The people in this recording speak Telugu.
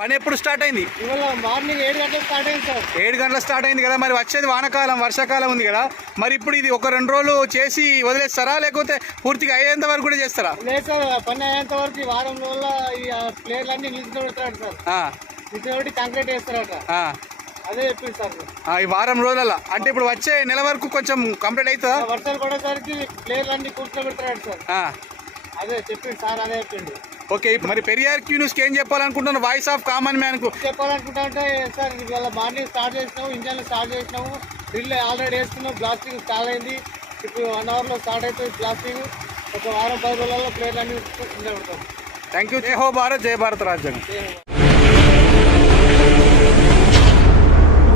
పని ఎప్పుడు స్టార్ట్ అయింది? ఇవాళ మార్నింగ్ 7 గంటలకు స్టార్ట్ అయింది సార్. 7 గంటలకు స్టార్ట్ అయింది కదా, మరి వచ్చేది వానకాలం, వర్షాకాలం ఉంది కదా, మరి ఇప్పుడు ఇది ఒక 2 రోజులు చేసి వదిలేస్తారా లేకపోతే పూర్తిగా అయ్యేంత వరకు కూడా చేస్తారా? లేదు సార్, పని అయ్యేంత వరకు ఈ వారం రోజుల ఈ ప్లేయర్లు అన్ని నిలిచి పెడతాడు సార్. నిలిచి కాంక్రీట్ వేస్తారట, అదే చెప్పింది సార్. ఈ వారం రోజుల అంటే ఇప్పుడు వచ్చే నెల వరకు కొంచెం కంప్లీట్ అవుతుందా? వర్షాలు పడేసరికి ప్లేయర్లు అన్ని కూర్చోబెడతాడు సార్. అదే చెప్పింది సార్, అదే చెప్పింది. ఓకే, ఇప్పుడు మరి పెరియార్ క్యూ న్యూస్కి ఏం చెప్పాలనుకుంటున్నాను? వాయిస్ ఆఫ్ కామన్ మ్యాన్ కు చెప్పాలనుకుంటా అంటే సార్, ఇవాళ మార్నింగ్ స్టార్ట్ చేసినాము, ఇంజన్లు స్టార్ట్ చేసినాము, డ్రిల్ ఆల్రెడీ వేస్తున్నాం, బ్లాస్టింగ్ స్టార్ట్ అయింది. ఇప్పుడు 1 అవర్లో స్టార్ట్ అవుతుంది బ్లాస్టింగ్. ఒక వారం 10 రోజులలో ప్లేయర్లు అన్ని కింద పెడతాం. Thank you. జై హో భారత్, జై భారత్ రాజ్యాంగం.